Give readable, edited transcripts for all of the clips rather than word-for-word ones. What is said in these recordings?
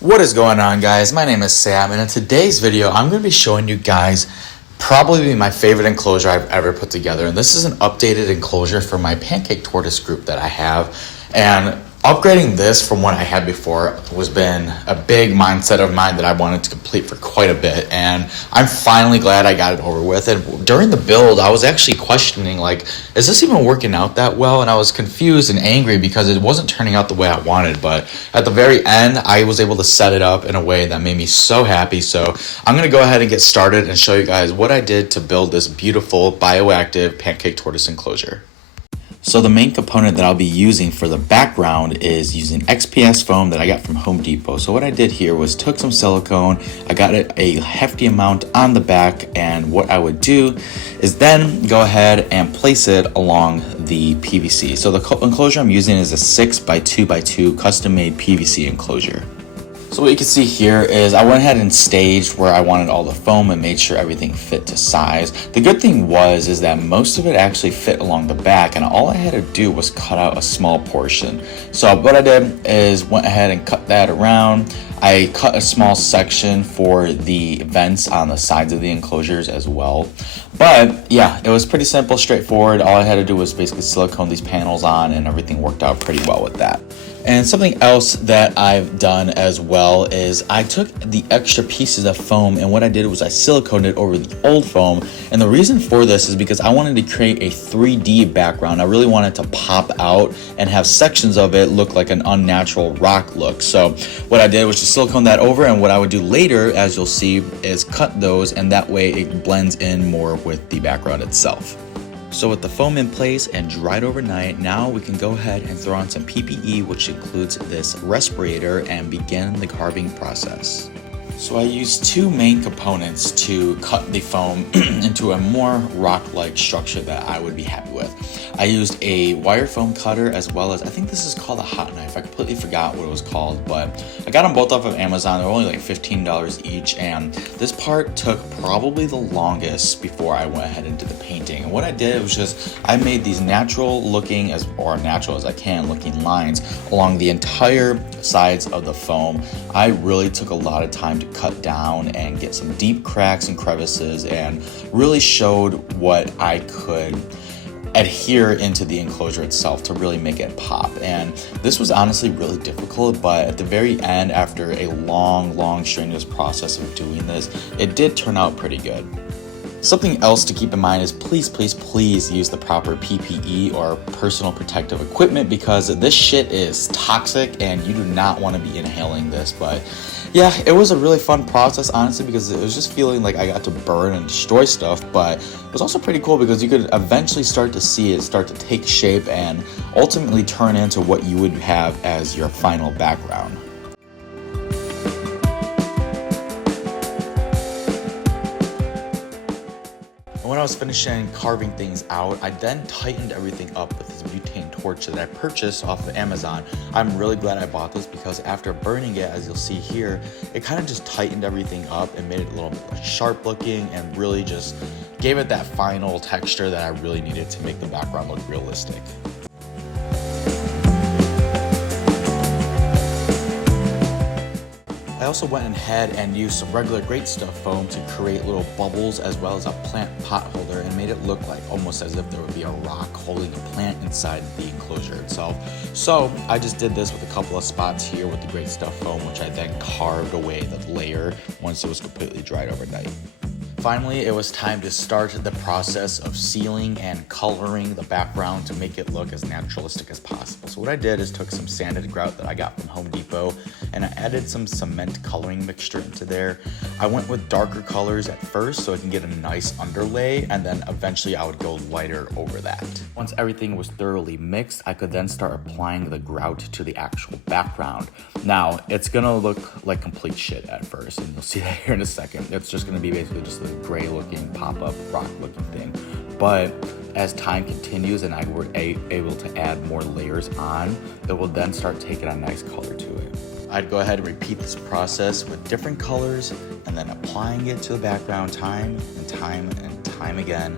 What is going on, guys? My name is Sam, and in today's video I'm going to be showing you guys probably my favorite enclosure I've ever put together. And this is an updated enclosure for my Pancake tortoise group that I have. And upgrading this from what I had before was been a big mindset of mine that I wanted to complete for quite a bit, and I'm finally glad I got it over with. And during the build I was actually questioning, like, is this even working out that well? And I was confused and angry because it wasn't turning out the way I wanted. But at the very end I was able to set it up in a way that made me so happy. So I'm going to go ahead and get started and show you guys what I did to build this beautiful bioactive Pancake tortoise enclosure. So the main component that I'll be using for the background is using XPS foam that I got from Home Depot. So what I did here was took some silicone, I got it a hefty amount on the back, and what I would do is then go ahead and place it along the PVC. So the enclosure I'm using is a 6x2x2 custom made PVC enclosure. So what you can see here is I went ahead and staged where I wanted all the foam and made sure everything fit to size. The good thing is that most of it actually fit along the back, and all I had to do was cut out a small portion. So what I did is went ahead and cut that around. I cut a small section for the vents on the sides of the enclosures as well. But yeah, it was pretty simple, straightforward. All I had to do was basically silicone these panels on, and everything worked out pretty well with that. And something else that I've done as well is I took the extra pieces of foam, and what I did was I siliconed it over the old foam. And the reason for this is because I wanted to create a 3D background. I really wanted to pop out and have sections of it look like an unnatural rock look. So what I did was just silicone that over, and what I would do later, as you'll see, is cut those, and that way it blends in more with the background itself. So with the foam in place and dried overnight, now we can go ahead and throw on some PPE, which includes this respirator, and begin the carving process. So I used two main components to cut the foam into a more rock-like structure that I would be happy with. I used a wire foam cutter, as well as, I think this is called a hot knife. I completely forgot what it was called, but I got them both off of Amazon. They're only like $15 each, and this part took probably the longest before I went ahead and did the painting. And what I did was just, I made these natural looking, or natural as I can looking lines along the entire sides of the foam. I really took a lot of time to cut down and get some deep cracks and crevices, and really showed what I could adhere into the enclosure itself to really make it pop. And this was honestly really difficult, but at the very end, after a long strenuous process of doing this, it did turn out pretty good. Something else to keep in mind is please use the proper PPE or personal protective equipment, because this shit is toxic and you do not want to be inhaling this. But yeah, it was a really fun process, honestly, because it was just feeling like I got to burn and destroy stuff, but it was also pretty cool because you could eventually start to see it start to take shape and ultimately turn into what you would have as your final background. When I was finishing carving things out, I then tightened everything up with this butane torch that I purchased off of Amazon. I'm really glad I bought this because after burning it, as you'll see here, it kind of just tightened everything up and made it a little bit sharp looking, and really just gave it that final texture that I really needed to make the background look realistic. I also went ahead and used some regular Great Stuff foam to create little bubbles, as well as a plant pot holder, and made it look like almost as if there would be a rock holding a plant inside the enclosure itself. So I just did this with a couple of spots here with the Great Stuff foam, which I then carved away the layer once it was completely dried overnight. Finally, it was time to start the process of sealing and coloring the background to make it look as naturalistic as possible. So what I did is took some sanded grout that I got from Home Depot, and I added some cement coloring mixture into there. I went with darker colors at first so I can get a nice underlay, and then eventually I would go lighter over that. Once everything was thoroughly mixed, I could then start applying the grout to the actual background. Now, it's gonna look like complete shit at first, and you'll see that here in a second. It's just gonna be basically just a gray looking pop-up rock looking thing, but as time continues and I were able to add more layers on, it will then start taking a nice color to it. I'd go ahead and repeat this process with different colors, and then applying it to the background time and time again.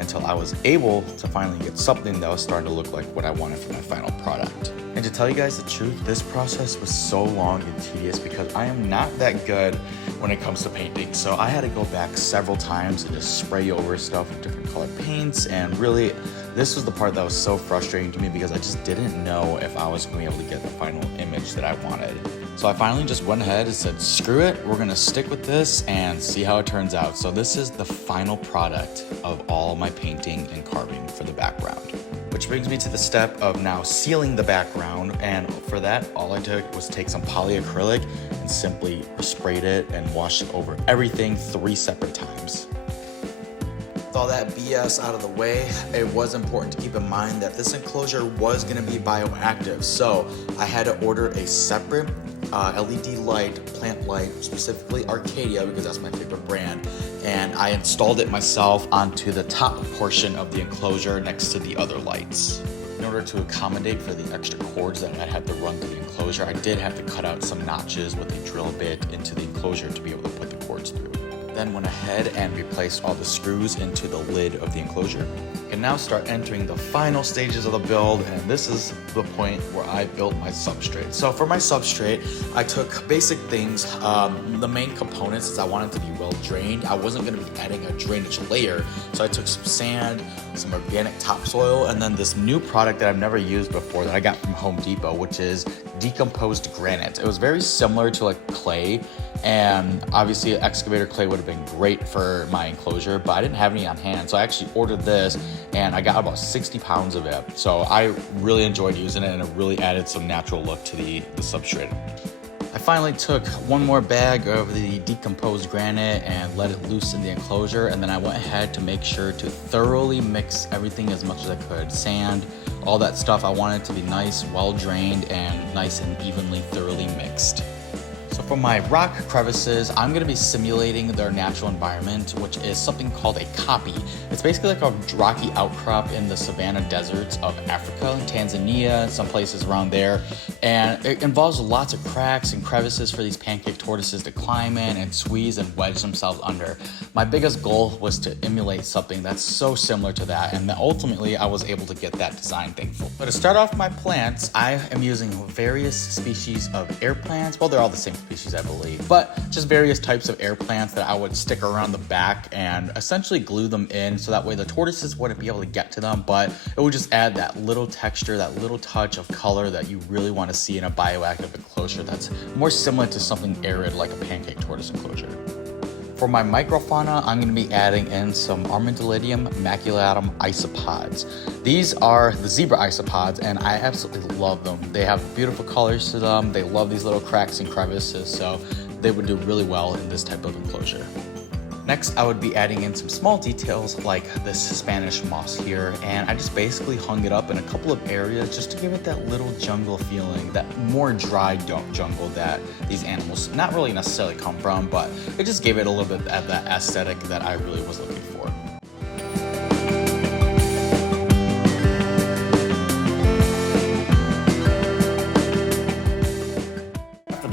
until I was able to finally get something that was starting to look like what I wanted for my final product. And to tell you guys the truth, this process was so long and tedious because I am not that good when it comes to painting. So I had to go back several times and just spray over stuff with different colored paints. And really, this was the part that was so frustrating to me because I just didn't know if I was going to be able to get the final image that I wanted. So I finally just went ahead and said, screw it, we're gonna stick with this and see how it turns out. So this is the final product of all my painting and carving for the background. Which brings me to the step of now sealing the background. And for that, all I did was take some polyacrylic and simply sprayed it and washed it over everything 3 separate times. With all that BS out of the way, it was important to keep in mind that this enclosure was gonna be bioactive. So I had to order a separate LED light, plant light, specifically Arcadia because that's my favorite brand. And I installed it myself onto the top portion of the enclosure next to the other lights. In order to accommodate for the extra cords that I had to run to the enclosure, I did have to cut out some notches with a drill bit into the enclosure to be able to put the cords through. Then went ahead and replaced all the screws into the lid of the enclosure. And now start entering the final stages of the build, and this is the point where I built my substrate. So for my substrate, I took basic things. The main components is I wanted to be well drained. I wasn't going to be adding a drainage layer, so I took some sand, some organic topsoil, and then this new product that I've never used before that I got from Home Depot, which is decomposed granite. It was very similar to like clay, and obviously excavator clay would have been great for my enclosure, but I didn't have any on hand, so I actually ordered this and I got about 60 pounds of it. So I really enjoyed using it, and it really added some natural look to the substrate. I finally took one more bag of the decomposed granite and let it loose in the enclosure, and then I went ahead to make sure to thoroughly mix everything as much as I could. Sand, all that stuff, I wanted it to be nice, well drained, and nice and evenly thoroughly mixed. So for my rock crevices, I'm going to be simulating their natural environment, which is something called a copy. It's basically like a rocky outcrop in the savanna deserts of Africa, Tanzania, some places around there. And it involves lots of cracks and crevices for these pancake tortoises to climb in and squeeze and wedge themselves under. My biggest goal was to emulate something that's so similar to that, and then ultimately I was able to get that design, thankful. But to start off my plants, I am using various species of air plants. Well, they're all the same species, I believe, but just various types of air plants that I would stick around the back and essentially glue them in so that way the tortoises wouldn't be able to get to them, but it would just add that little texture, that little touch of color that you really want to see in a bioactive enclosure that's more similar to something arid like a pancake tortoise enclosure. For my microfauna, I'm going to be adding in some Armadillidium maculatum isopods. These are the zebra isopods, and I absolutely love them. They have beautiful colors to them. They love these little cracks and crevices, so they would do really well in this type of enclosure. Next, I would be adding in some small details like this Spanish moss here, and I just basically hung it up in a couple of areas just to give it that little jungle feeling, that more dry jungle that these animals not really necessarily come from, but it just gave it a little bit of that aesthetic that I really was looking for.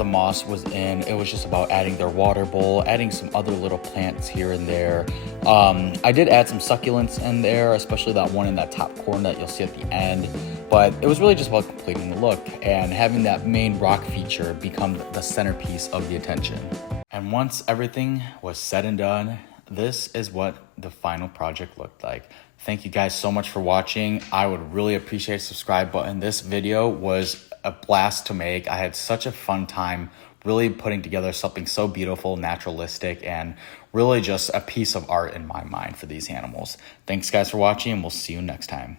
Moss was in, it was just about adding their water bowl, adding some other little plants here and there. I did add some succulents in there, especially that one in that top corner that you'll see at the end, but it was really just about completing the look and having that main rock feature become the centerpiece of the attention. And once everything was said and done, this is what the final project looked like. Thank you guys so much for watching. I would really appreciate a subscribe button. This video was a blast to make. I had such a fun time really putting together something so beautiful, naturalistic, and really just a piece of art in my mind for these animals. Thanks guys for watching, and we'll see you next time.